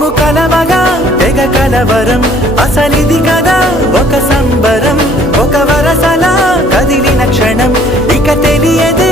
మేము కలవగా తెగ కలవరం అసలిది కదా ఒక సంబరం ఒక వరసలా కదిలిన క్షణం ఇక తెలియదే